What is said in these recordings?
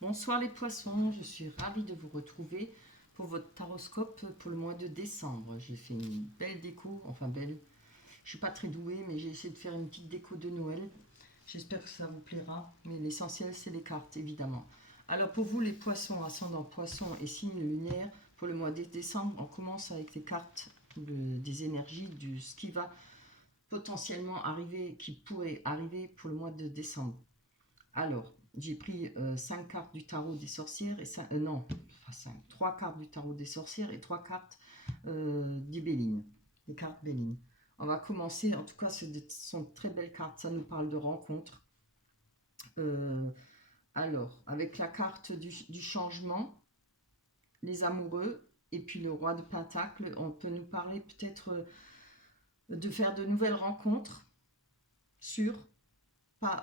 Bonsoir les poissons, je suis ravie de vous retrouver pour votre taroscope pour le mois de décembre. J'ai fait une belle déco, enfin belle, je suis pas très douée mais j'ai essayé de faire une petite déco de Noël. J'espère que ça vous plaira, mais l'essentiel c'est les cartes évidemment. Alors pour vous les poissons, ascendant poisson et signe lunaire, pour le mois de décembre, on commence avec les cartes des énergies, ce qui va potentiellement arriver, qui pourrait arriver pour le mois de décembre. Alors, j'ai pris 5 cartes du tarot des sorcières, et non, pas 5, 3 cartes du tarot des sorcières et 3 cartes des Béline, des cartes Béline. On va commencer, en tout cas, ce sont de très belles cartes, ça nous parle de rencontres. Euh, alors, avec la carte du changement, les amoureux, et puis le roi de Pentacle, on peut nous parler peut-être de faire de nouvelles rencontres sur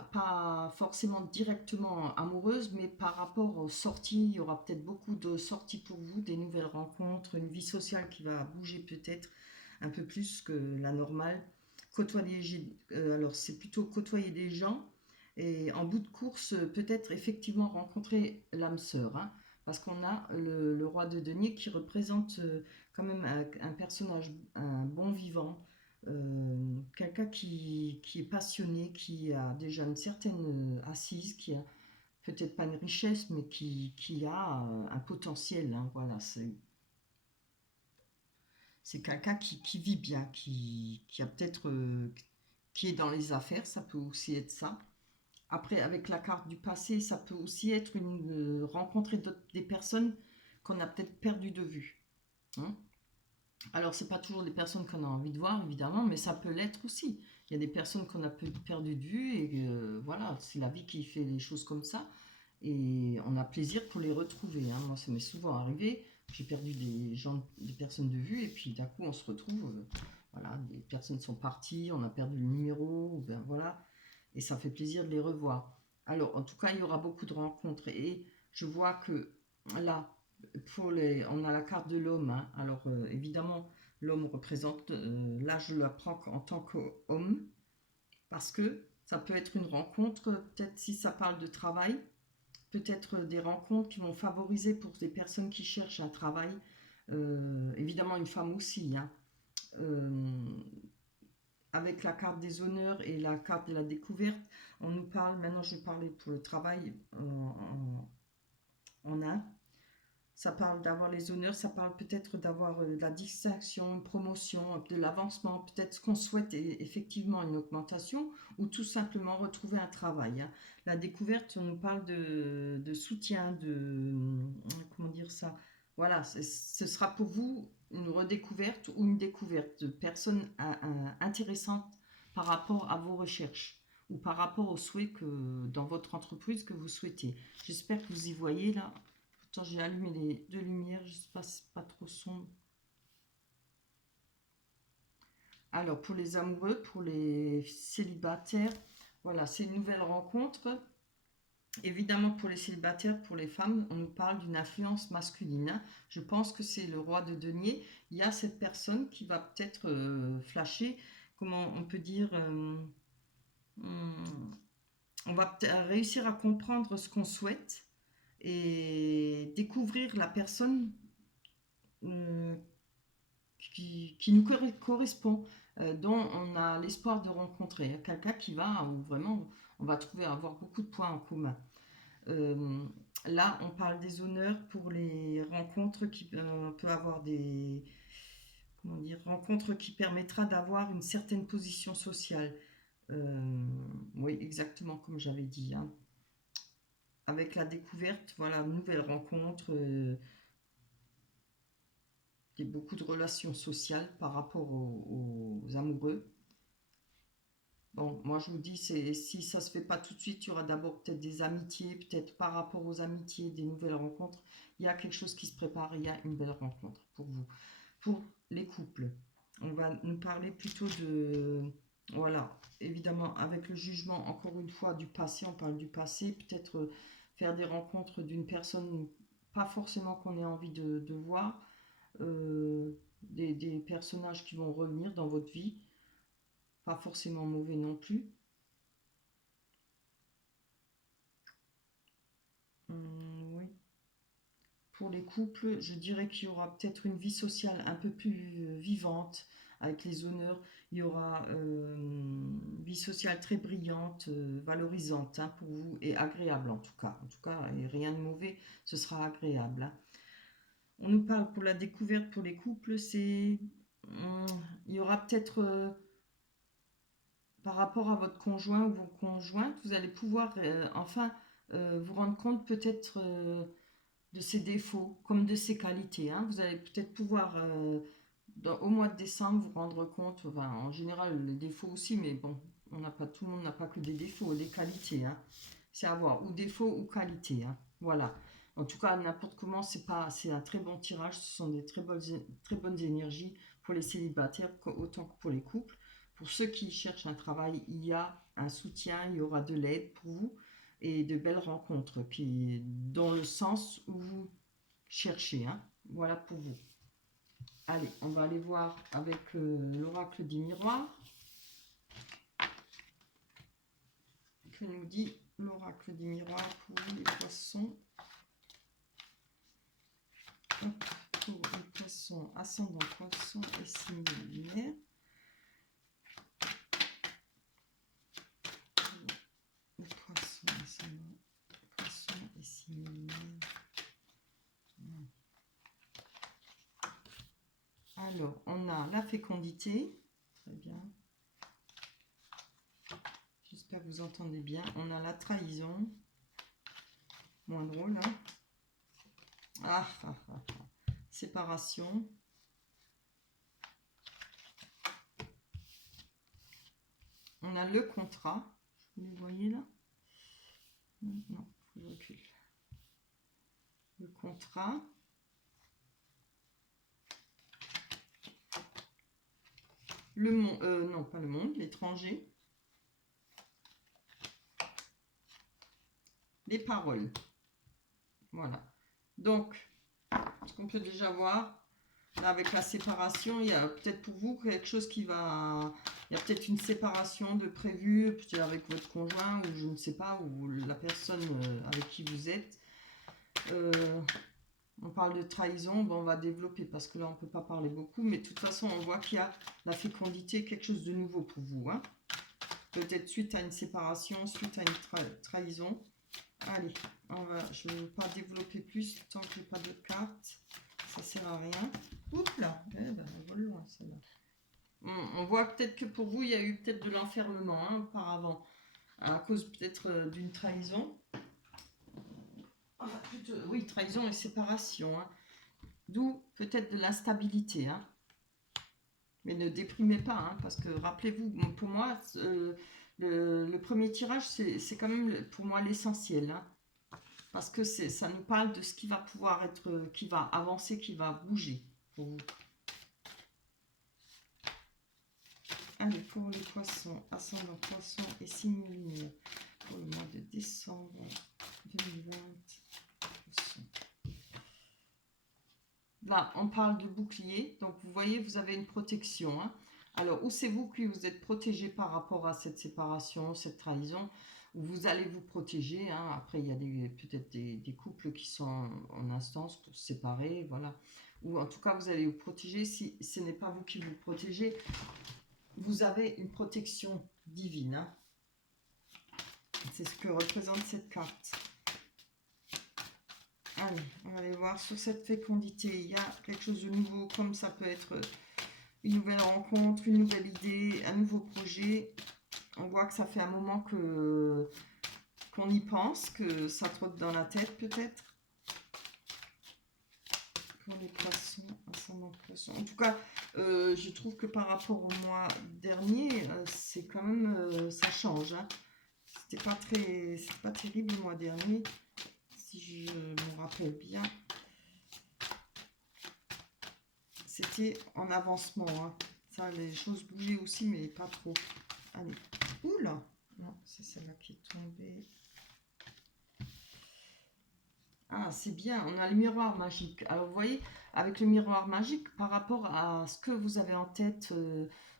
pas forcément directement amoureuse, mais par rapport aux sorties, il y aura peut-être beaucoup de sorties pour vous, des nouvelles rencontres, une vie sociale qui va bouger peut-être un peu plus que la normale. Alors c'est plutôt côtoyer des gens et en bout de course, peut-être effectivement rencontrer l'âme sœur, hein, parce qu'on a le roi de denier qui représente quand même un personnage, un bon vivant, quelqu'un qui est passionné, qui a déjà une certaine assise, qui a peut-être pas une richesse, mais qui a un potentiel, hein, voilà, c'est quelqu'un qui vit bien, qui a peut-être, qui est dans les affaires, ça peut aussi être ça. Après, avec la carte du passé, ça peut aussi être rencontrer des personnes qu'on a peut-être perdu de vue, hein. Alors, c'est pas toujours des personnes qu'on a envie de voir, évidemment, mais ça peut l'être aussi. Il y a des personnes qu'on a perdu de vue et voilà, c'est la vie qui fait les choses comme ça. Et on a plaisir pour les retrouver, hein. Moi, ça m'est souvent arrivé. J'ai perdu des personnes de vue et puis d'un coup, on se retrouve. Voilà, des personnes sont parties, on a perdu le numéro, ou ben voilà, et ça fait plaisir de les revoir. Alors, en tout cas, il y aura beaucoup de rencontres et je vois que là, on a la carte de l'homme, hein. Alors évidemment, l'homme représente, là je la prends en tant qu'homme, parce que ça peut être une rencontre, peut-être si ça parle de travail, peut-être des rencontres qui vont favoriser pour des personnes qui cherchent un travail, évidemment une femme aussi, hein. Euh, avec la carte des honneurs et la carte de la découverte, on nous parle, maintenant je vais parler pour le travail en un. Ça parle d'avoir les honneurs, ça parle peut-être d'avoir de la distinction, une promotion, de l'avancement, peut-être qu'on souhaite effectivement une augmentation ou tout simplement retrouver un travail, hein. La découverte, on nous parle de soutien, comment dire ça? Voilà, ce sera pour vous une redécouverte ou une découverte de personnes intéressantes par rapport à vos recherches ou par rapport aux souhaits que dans votre entreprise que vous souhaitez. J'espère que vous y voyez là. Attends, j'ai allumé les deux lumières, je sais pas si c'est pas trop sombre. Alors, pour les amoureux, pour les célibataires, voilà, c'est une nouvelle rencontre. Évidemment, pour les célibataires, pour les femmes, on nous parle d'une influence masculine, hein. Je pense que c'est le roi de denier. Il y a cette personne qui va peut-être flasher, comment on peut dire, on va réussir à comprendre ce qu'on souhaite et découvrir la personne euh, qui nous correspond, dont on a l'espoir de rencontrer quelqu'un qui va, où vraiment on va trouver avoir beaucoup de points en commun. Euh, Là, on parle des honneurs pour les rencontres qui peut avoir des, comment dire, rencontres qui permettra d'avoir une certaine position sociale. Oui, exactement comme j'avais dit, hein. Avec la découverte, voilà, nouvelle rencontre, il y a beaucoup de relations sociales par rapport aux amoureux. Bon, moi je vous dis, si ça se fait pas tout de suite, il y aura d'abord peut-être des amitiés, peut-être par rapport aux amitiés, des nouvelles rencontres. Il y a quelque chose qui se prépare, il y a une belle rencontre pour vous. Pour les couples, on va nous parler plutôt de, voilà, évidemment avec le jugement, encore une fois, du passé, on parle du passé, peut-être faire des rencontres d'une personne, pas forcément qu'on ait envie de voir, des personnages qui vont revenir dans votre vie, pas forcément mauvais non plus. pour les couples, je dirais qu'il y aura peut-être une vie sociale un peu plus vivante avec les honneurs. Il y aura une vie sociale très brillante, valorisante hein, pour vous et agréable en tout cas. En tout cas, et rien de mauvais, ce sera agréable. Hein. On nous parle pour la découverte pour les couples, c'est il y aura peut-être par rapport à votre conjoint ou vos conjointes, vous allez pouvoir enfin vous rendre compte peut-être de ses défauts comme de ses qualités. Hein. Vous allez peut-être pouvoir, au mois de décembre, vous rendre compte, enfin, en général, les défauts aussi, mais bon, tout le monde n'a pas que des défauts, des qualités. Hein. C'est à voir, ou défauts ou qualités. Hein. Voilà. En tout cas, n'importe comment, c'est un très bon tirage. Ce sont des très bonnes énergies pour les célibataires, autant que pour les couples. Pour ceux qui cherchent un travail, il y a un soutien, il y aura de l'aide pour vous et de belles rencontres qui, dans le sens où vous cherchez. Hein. Voilà pour vous. Allez, on va aller voir avec l'oracle des miroirs. Que nous dit l'oracle des miroirs pour les poissons? Hop, pour les poissons, ascendant poisson et signe lunaire. Les poissons, ascendant poisson et signe lunaire. Alors, on a la fécondité. Très bien. J'espère que vous entendez bien. On a la trahison. Moins drôle, hein. Séparation. On a le contrat. Vous les voyez là? Non, je recule. Le contrat. Le monde, non pas le monde, l'étranger. Les paroles. Voilà. Donc, ce qu'on peut déjà voir, là, avec la séparation, il y a peut-être pour vous quelque chose qui va... Il y a peut-être une séparation de prévue, peut-être avec votre conjoint, ou je ne sais pas, ou la personne avec qui vous êtes. On parle de trahison, bon, on va développer, parce que là, on ne peut pas parler beaucoup, mais de toute façon, on voit qu'il y a la fécondité, quelque chose de nouveau pour vous. Hein. Peut-être suite à une séparation, suite à une trahison. Allez, je ne vais pas développer plus tant que je n'ai pas de cartes. Ça ne sert à rien. Oups là, elle vole loin celle-là. On voit peut-être que pour vous, il y a eu peut-être de l'enfermement hein, auparavant, à cause peut-être d'une trahison. Enfin, plutôt, oui, trahison et séparation. Hein. D'où peut-être de l'instabilité. Hein. Mais ne déprimez pas, hein, parce que rappelez-vous, pour moi, le premier tirage, c'est quand même pour moi l'essentiel. Hein. Parce que ça nous parle de ce qui va pouvoir être, qui va avancer, qui va bouger pour vous. Allez, pour les poissons, ascendant poisson et signe lunaire, pour le mois de décembre 2020. Poisson. Là, on parle de bouclier, donc vous voyez, vous avez une protection. Hein. Alors, ou c'est vous qui vous êtes protégé par rapport à cette séparation, cette trahison, ou vous allez vous protéger. Hein. Après, il y a peut-être des couples qui sont en instance pour se séparer, voilà. Ou en tout cas, vous allez vous protéger. Si ce n'est pas vous qui vous protégez, vous avez une protection divine. Hein. C'est ce que représente cette carte. Allez, on va aller voir sur cette fécondité. Il y a quelque chose de nouveau, comme ça peut être une nouvelle rencontre, une nouvelle idée, un nouveau projet. On voit que ça fait un moment qu'on y pense, que ça trotte dans la tête peut-être. Pour les poissons, ascendant poisson. En tout cas, je trouve que par rapport au mois dernier, c'est quand même, ça change. Hein. C'était pas terrible le mois dernier, si je me rappelle bien. C'était en avancement. Hein. Ça, les choses bougeaient aussi, mais pas trop. Allez. Oula! Non, c'est celle-là qui est tombée. Ah, c'est bien, on a le miroir magique. Alors, vous voyez, avec le miroir magique, par rapport à ce que vous avez en tête,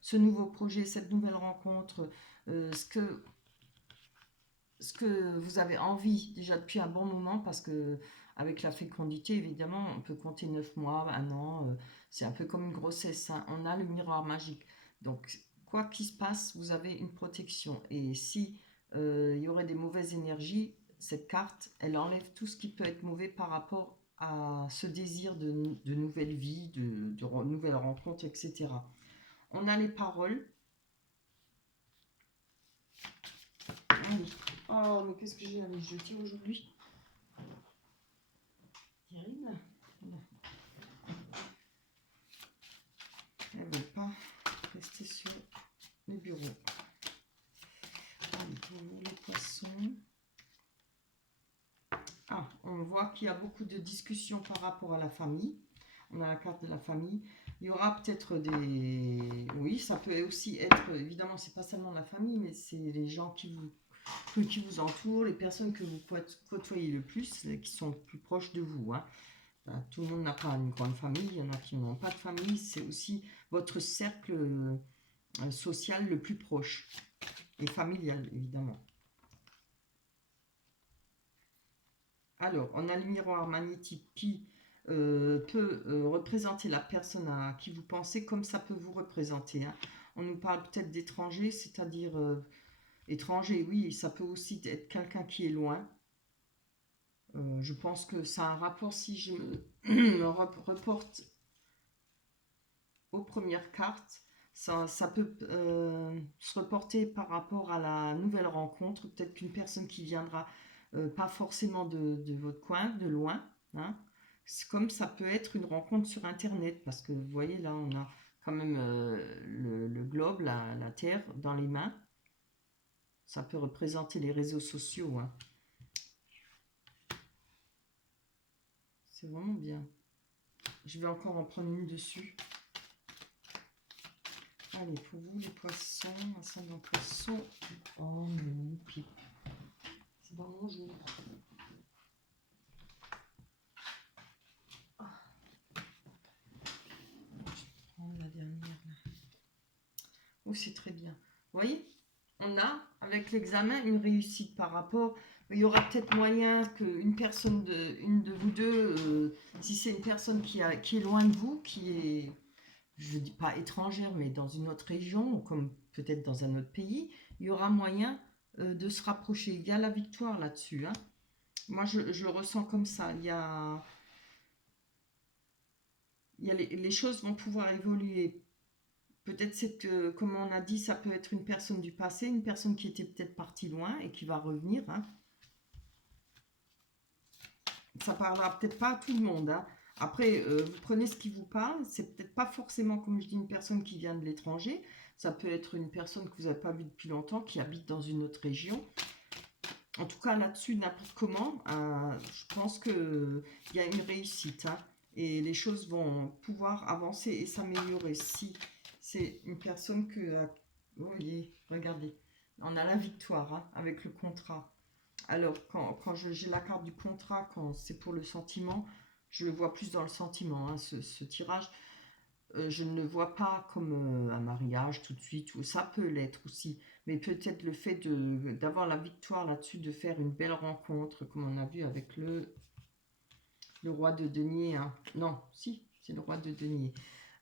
ce nouveau projet, cette nouvelle rencontre, ce que ce que vous avez envie déjà depuis un bon moment, parce que avec la fécondité, évidemment, on peut compter 9 mois, un an, c'est un peu comme une grossesse, hein. On a le miroir magique. Donc, quoi qu'il se passe, vous avez une protection. Et si il y aurait des mauvaises énergies, cette carte, elle enlève tout ce qui peut être mauvais par rapport à ce désir de nouvelle vie, de nouvelles rencontres, etc. On a les paroles. Allez. Oh, mais qu'est-ce que j'ai à les jeter aujourd'hui? Terrible. Elle ne veut pas rester sur le bureau. Allez, pour nous, les poissons. Ah, on voit qu'il y a beaucoup de discussions par rapport à la famille. On a la carte de la famille. Il y aura peut-être des... Oui, ça peut aussi être... Évidemment, c'est pas seulement la famille, mais c'est les gens qui vous entourent, les personnes que vous côtoyez le plus, qui sont plus proches de vous, hein. Tout le monde n'a pas une grande famille, il y en a qui n'ont pas de famille. C'est aussi votre cercle social le plus proche et familial, évidemment. Alors, on a le miroir magnétique qui peut représenter la personne à qui vous pensez comme ça peut vous représenter, hein. On nous parle peut-être d'étrangers, c'est-à-dire étranger, oui, ça peut aussi être quelqu'un qui est loin. Je pense que ça a un rapport, si je me reporte aux premières cartes, ça peut se reporter par rapport à la nouvelle rencontre. Peut-être qu'une personne qui viendra pas forcément de votre coin, de loin, hein. C'est comme ça peut être une rencontre sur Internet, parce que vous voyez là, on a quand même le globe, la Terre dans les mains. Ça peut représenter les réseaux sociaux, hein. C'est vraiment bien. Je vais encore en prendre une dessus. Allez, pour vous, les poissons, ascendant poisson. Oh non, pipe. C'est pas mon jour. Ah. Je vais prendre la dernière là. Oh, c'est très bien. Vous voyez, on a, avec l'examen, une réussite par rapport... Il y aura peut-être moyen qu'une personne, une de vous deux, si c'est une personne qui est loin de vous, qui est... je ne dis pas étrangère, mais dans une autre région, ou comme peut-être dans un autre pays, il y aura moyen de se rapprocher. Il y a la victoire là-dessus, hein. Moi, je le ressens comme ça. Les choses vont pouvoir évoluer. Peut-être c'est que, comme on a dit, ça peut être une personne du passé, une personne qui était peut-être partie loin et qui va revenir, hein. Ça parlera peut-être pas à tout le monde, hein. Après, vous prenez ce qui vous parle. C'est peut-être pas forcément, comme je dis, une personne qui vient de l'étranger. Ça peut être une personne que vous n'avez pas vue depuis longtemps, qui habite dans une autre région. En tout cas, là-dessus, n'importe comment, je pense qu'il y a une réussite, hein, et les choses vont pouvoir avancer et s'améliorer. Si c'est une personne que... Vous voyez, regardez, on a la victoire, hein, avec le contrat. Alors, quand j'ai la carte du contrat, quand c'est pour le sentiment, je le vois plus dans le sentiment, hein, ce tirage. Je ne le vois pas comme un mariage tout de suite, ou ça peut l'être aussi, mais peut-être le fait d'avoir la victoire là-dessus, de faire une belle rencontre, comme on a vu avec le roi de denier, hein. Non, si, c'est le roi de denier.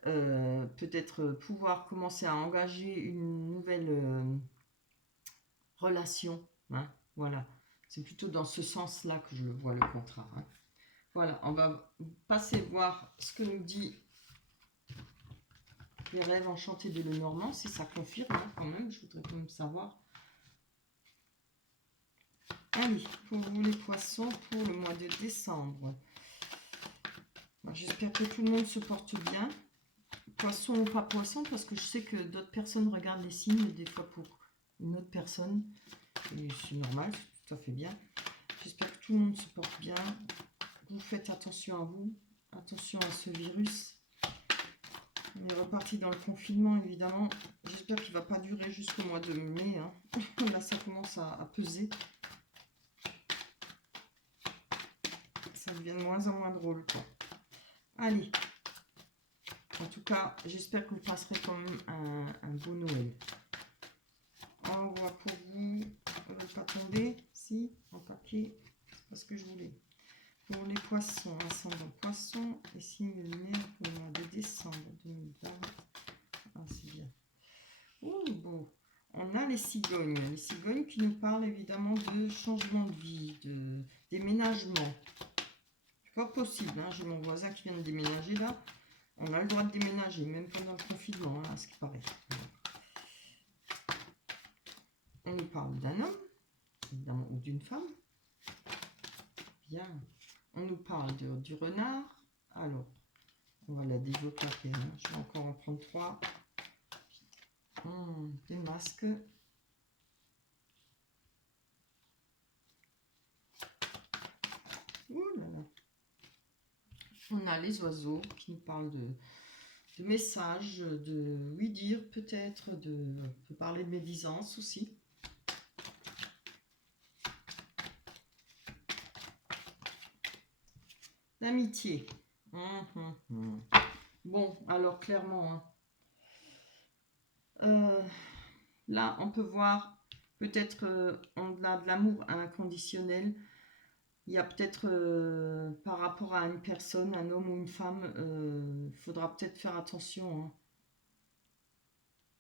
Peut-être pouvoir commencer à engager une nouvelle relation, hein, voilà. C'est plutôt dans ce sens-là que je le vois, le contrat, hein. Voilà, on va passer voir ce que nous dit les rêves enchantés de Lenormand, si ça confirme, hein, quand même, je voudrais quand même savoir. Allez, pour vous les poissons, pour le mois de décembre. J'espère que tout le monde se porte bien. Poisson ou pas poisson, parce que je sais que d'autres personnes regardent les signes, des fois pour une autre personne. Et c'est normal, c'est tout à fait bien. J'espère que tout le monde se porte bien. Vous faites attention à vous, attention à ce virus. On est reparti dans le confinement, évidemment. J'espère qu'il ne va pas durer jusqu'au mois de mai, hein. Là, ça commence à peser. Ça devient de moins en moins drôle, quoi. Allez. En tout cas, j'espère que vous passerez quand même un beau Noël. Au revoir pour vous. ne veut pas tomber. Si, en papier, c'est pas ce que je voulais. Pour les poissons, ascendant poisson et signe lunaire pour le mois de décembre 2020. Ah, c'est bien. Oh, beau. On a les cigognes. Les cigognes qui nous parlent évidemment de changement de vie, de déménagement. C'est pas possible, hein. J'ai mon voisin qui vient de déménager là. On a le droit de déménager, même pendant le confinement, hein, à ce qui paraît. On nous parle d'un homme, évidemment, ou d'une femme. Bien. On nous parle du renard. Alors, on va la développer après. Hein. Je vais encore en prendre 3. Des masques. Ouh là là. On a les oiseaux qui nous parlent de messages, de oui dire peut-être, on peut parler de médisance aussi. L'amitié. Bon, alors clairement, hein, là on peut voir peut-être au-delà de l'amour inconditionnel, il y a peut-être par rapport à une personne, un homme ou une femme, il faudra peut-être faire attention. Hein.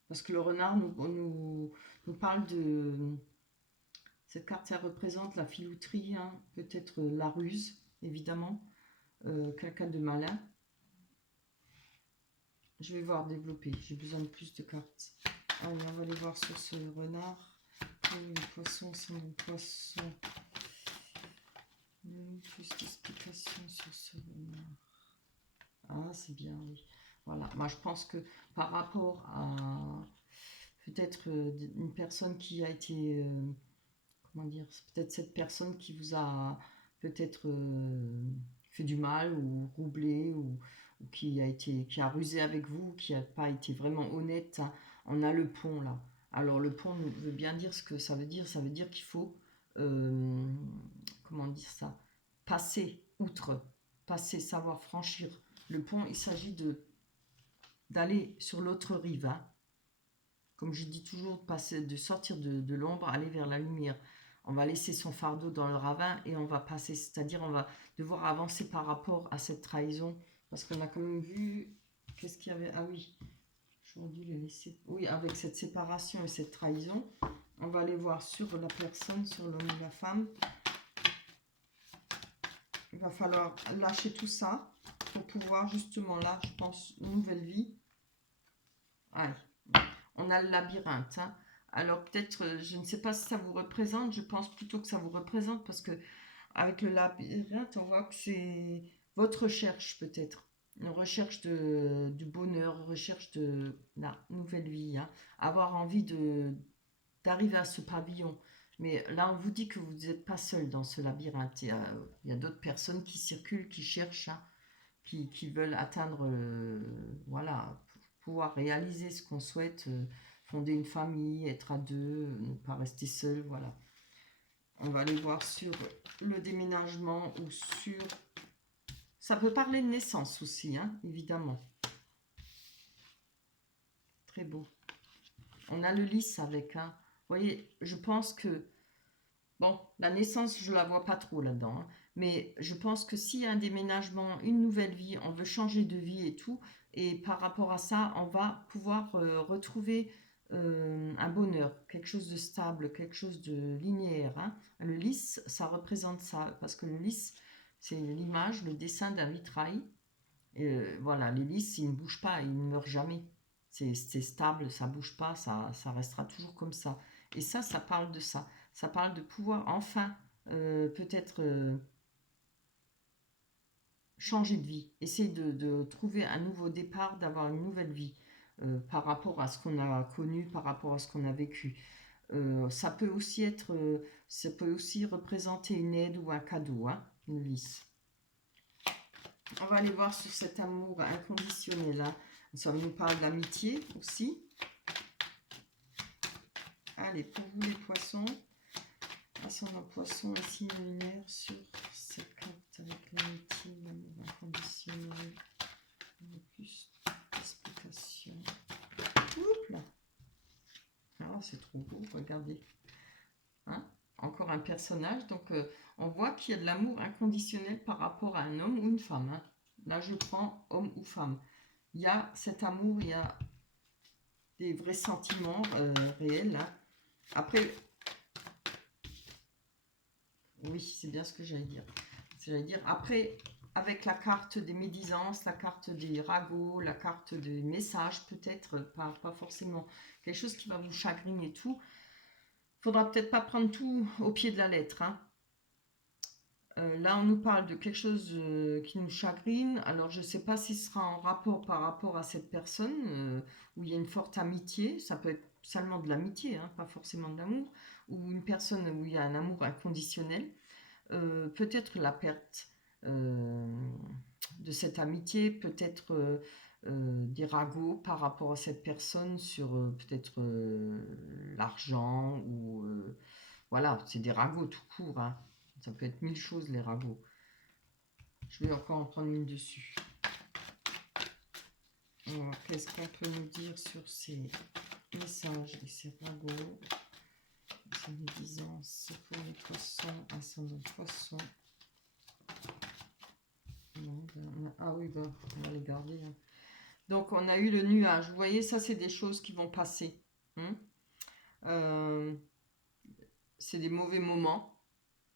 Parce que le renard nous parle de... Cette carte, elle représente la filouterie, hein, peut-être la ruse, évidemment. Quelqu'un de malin. Je vais voir développer. J'ai besoin de plus de cartes. Allez, on va aller voir sur ce renard. Les poissons sont des poissons. Plus d'explications sur ce renard. Ah, c'est bien, oui. Voilà. Moi, je pense que par rapport à peut-être une personne qui a été... comment dire, c'est peut-être cette personne qui vous a peut-être fait du mal ou roublé ou qui a rusé avec vous, qui n'a pas été vraiment honnête. Hein. On a le pont là. Alors le pont veut bien dire ce que ça veut dire. Ça veut dire qu'il faut, comment dire ça, passer outre, passer, savoir franchir. Le pont, il s'agit d'aller sur l'autre rive. Hein. Comme je dis toujours, de sortir de l'ombre, aller vers la lumière. On va laisser son fardeau dans le ravin et on va passer, c'est-à-dire on va devoir avancer par rapport à cette trahison. Parce qu'on a quand même vu, qu'est-ce qu'il y avait? Ah oui, j'aurais dû le laisser. Oui, avec cette séparation et cette trahison, on va aller voir sur la personne, sur l'homme ou la femme. Il va falloir lâcher tout ça pour pouvoir justement là, je pense, une nouvelle vie. Allez, on a le labyrinthe, hein. Alors peut-être, je ne sais pas si ça vous représente, je pense plutôt que ça vous représente parce que avec le labyrinthe, on voit que c'est votre recherche peut-être, une recherche du bonheur, une recherche de la nouvelle vie, hein. Avoir envie d'arriver à ce pavillon. Mais là, on vous dit que vous n'êtes pas seul dans ce labyrinthe. Il y a d'autres personnes qui circulent, qui cherchent, hein, qui veulent atteindre, voilà, pouvoir réaliser ce qu'on souhaite. Fonder une famille, être à deux, ne pas rester seul, voilà. On va aller voir sur le déménagement ou sur... Ça peut parler de naissance aussi, hein, évidemment. Très beau. On a le lys avec, hein. Vous voyez, je pense que... Bon, la naissance, je ne la vois pas trop là-dedans, hein, mais je pense que s'il y a un déménagement, une nouvelle vie, on veut changer de vie et tout, et par rapport à ça, on va pouvoir retrouver un bonheur, quelque chose de stable, quelque chose de linéaire. Hein. Le lys, ça représente ça, parce que le lys, c'est l'image, le dessin d'un vitrail. Et, voilà, les lys, ils ne bougent pas, ils ne meurent jamais. C'est stable, ça ne bouge pas, ça restera toujours comme ça. Et ça parle de ça. Ça parle de pouvoir enfin, peut-être, changer de vie. Essayer de trouver un nouveau départ, d'avoir une nouvelle vie par rapport à ce qu'on a connu, par rapport à ce qu'on a vécu. Ça peut aussi être, ça peut aussi représenter une aide ou un cadeau, hein, une lys. On va aller voir sur cet amour inconditionnel. Hein. Ça nous parle d'amitié aussi. Allez, pour vous les poissons, ascendant poisson et signe lunaire sur cette carte avec l'amitié, l'amour inconditionnel. Plus d'explications. Oups là. Ah, c'est trop beau, regardez. Hein, un personnage. Donc, on voit qu'il y a de l'amour inconditionnel par rapport à un homme ou une femme. Hein. Là, je prends homme ou femme. Il y a cet amour, il y a des vrais sentiments réels. Hein. Après, oui, c'est bien ce que j'allais dire. Après, avec la carte des médisances, la carte des ragots, la carte des messages, peut-être, pas forcément quelque chose qui va vous chagriner et tout. Faudra peut-être pas prendre tout au pied de la lettre. Hein. Là, on nous parle de quelque chose qui nous chagrine. Alors, je ne sais pas si ce sera en rapport par rapport à cette personne, où il y a une forte amitié. Ça peut être seulement de l'amitié, hein, pas forcément de l'amour. Ou une personne où il y a un amour inconditionnel. Peut-être la perte de cette amitié, peut-être des ragots par rapport à cette personne sur peut-être l'argent ou voilà, c'est des ragots tout court. Hein. Ça peut être mille choses les ragots. Je vais encore en prendre une dessus. Qu'est-ce qu'on peut nous dire sur ces messages et ces ragots, ces médisances pour les poissons, ascendant poisson. Ah oui, ben, on va les garder. Hein. Donc, on a eu le nuage. Vous voyez, ça, c'est des choses qui vont passer. Hein. C'est des mauvais moments,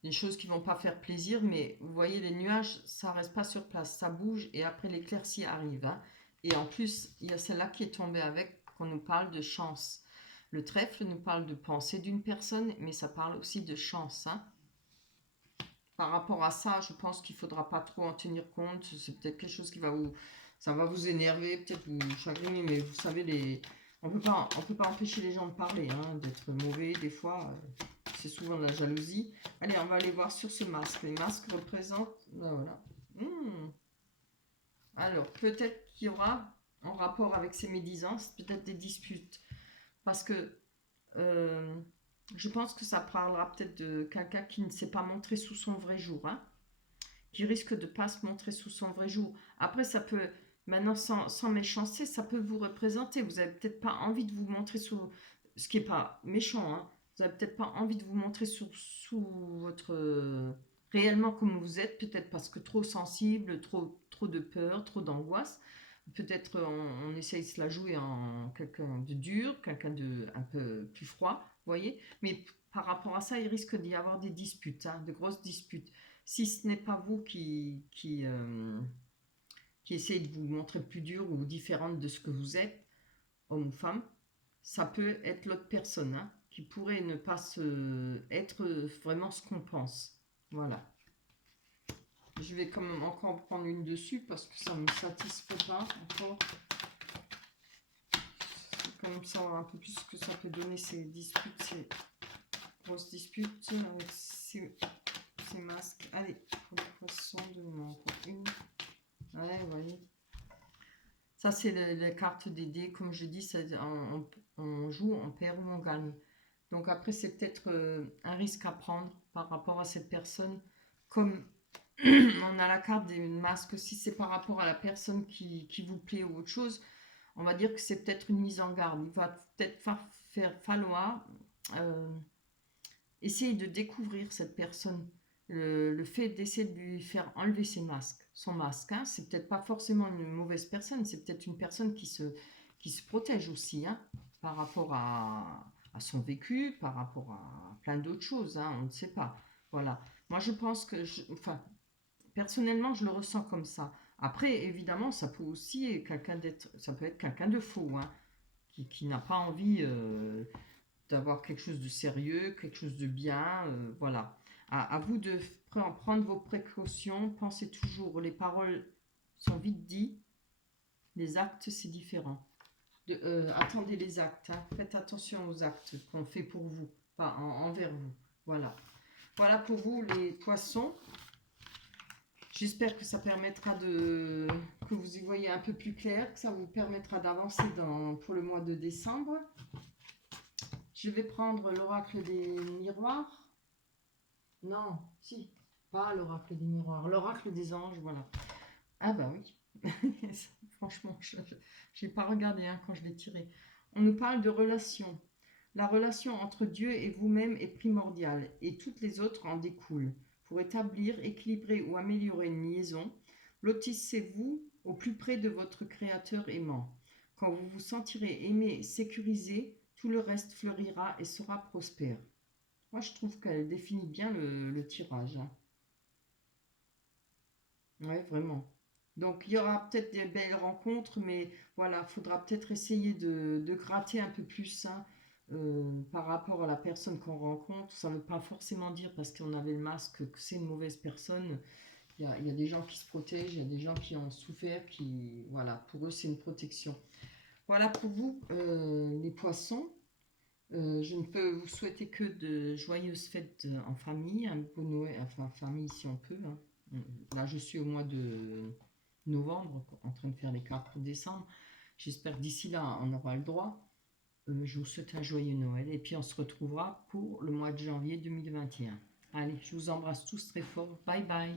des choses qui vont pas faire plaisir, mais vous voyez, les nuages, ça reste pas sur place. Ça bouge et après, l'éclaircie arrive. Hein. Et en plus, il y a celle-là qui est tombée avec, qu'on nous parle de chance. Le trèfle nous parle de pensée d'une personne, mais ça parle aussi de chance. Hein. Par rapport à ça, je pense qu'il ne faudra pas trop en tenir compte. C'est peut-être quelque chose qui va vous, ça va vous énerver, peut-être vous chagriner, mais vous savez, on peut pas empêcher les gens de parler, hein, d'être mauvais. Des fois, c'est souvent de la jalousie. Allez, on va aller voir sur ce masque. Les masques représentent, ben voilà. Alors, peut-être qu'il y aura, en rapport avec ces médisances, peut-être des disputes. Parce que je pense que ça parlera peut-être de quelqu'un qui ne s'est pas montré sous son vrai jour, hein, qui risque de ne pas se montrer sous son vrai jour. Après, ça peut, maintenant sans méchanceté, ça peut vous représenter. Vous n'avez peut-être pas envie de vous montrer sous, ce qui n'est pas méchant, hein, vous n'avez peut-être pas envie de vous montrer sous votre... réellement comme vous êtes, peut-être parce que trop sensible, trop de peur, trop d'angoisse. Peut-être on essaye de se la jouer en quelqu'un de dur, quelqu'un de un peu plus froid, vous voyez. Mais par rapport à ça, il risque d'y avoir des disputes, hein, de grosses disputes. Si ce n'est pas vous qui essayez de vous montrer plus dur ou différente de ce que vous êtes, homme ou femme, ça peut être l'autre personne, hein, qui pourrait ne pas être vraiment ce qu'on pense. Voilà. Je vais quand même encore prendre une dessus parce que ça ne me satisfait pas encore. C'est quand même savoir un peu plus ce que ça peut donner ces disputes, ces grosses disputes avec ces masques. Allez, pour les poissons, donnez-moi encore une. Ouais, vous voyez. Ça, c'est la carte des dés. Comme je dis, on joue, on perd ou on gagne. Donc après, c'est peut-être un risque à prendre par rapport à cette personne. Comme on a la carte des masques, si c'est par rapport à la personne qui vous plaît ou autre chose, on va dire que c'est peut-être une mise en garde. Il va peut-être falloir essayer de découvrir cette personne. Le fait d'essayer de lui faire enlever son masque, hein, c'est peut-être pas forcément une mauvaise personne, c'est peut-être une personne qui se protège aussi, hein, par rapport à son vécu, par rapport à plein d'autres choses, hein, on ne sait pas. Voilà. Moi, je pense que, enfin, personnellement, je le ressens comme ça. Après, évidemment, ça peut aussi ça peut être quelqu'un de faux, hein, qui n'a pas envie d'avoir quelque chose de sérieux, quelque chose de bien, voilà. À vous de prendre vos précautions. Pensez toujours, les paroles sont vite dites, les actes c'est différent. Attendez les actes, hein. Faites attention aux actes qu'on fait pour vous, pas envers vous. Voilà. Voilà pour vous les poissons. J'espère que ça permettra que vous y voyez un peu plus clair, que ça vous permettra d'avancer pour le mois de décembre. Je vais prendre l'oracle des miroirs. Non, si, pas l'oracle des miroirs, l'oracle des anges, voilà. Ah bah oui, franchement, je n'ai pas regardé, hein, quand je l'ai tiré. On nous parle de relations. La relation entre Dieu et vous-même est primordiale et toutes les autres en découlent. Pour établir, équilibrer ou améliorer une liaison, lotissez-vous au plus près de votre Créateur aimant. Quand vous vous sentirez aimé, sécurisé, tout le reste fleurira et sera prospère. Moi, je trouve qu'elle définit bien le tirage, hein. Ouais, vraiment. Donc, il y aura peut-être des belles rencontres, mais voilà, il faudra peut-être essayer de gratter un peu plus, hein, par rapport à la personne qu'on rencontre. Ça ne veut pas forcément dire parce qu'on avait le masque que c'est une mauvaise personne. Il y a des gens qui se protègent, il y a des gens qui ont souffert, qui, voilà, pour eux, c'est une protection. Voilà pour vous, les poissons. Je ne peux vous souhaiter que de joyeuses fêtes en famille, un beau Noël, enfin en famille si on peut, hein. Là, je suis au mois de novembre en train de faire les cartes pour décembre. J'espère que d'ici là, on aura le droit. Je vous souhaite un joyeux Noël et puis on se retrouvera pour le mois de janvier 2021. Allez, je vous embrasse tous très fort. Bye bye.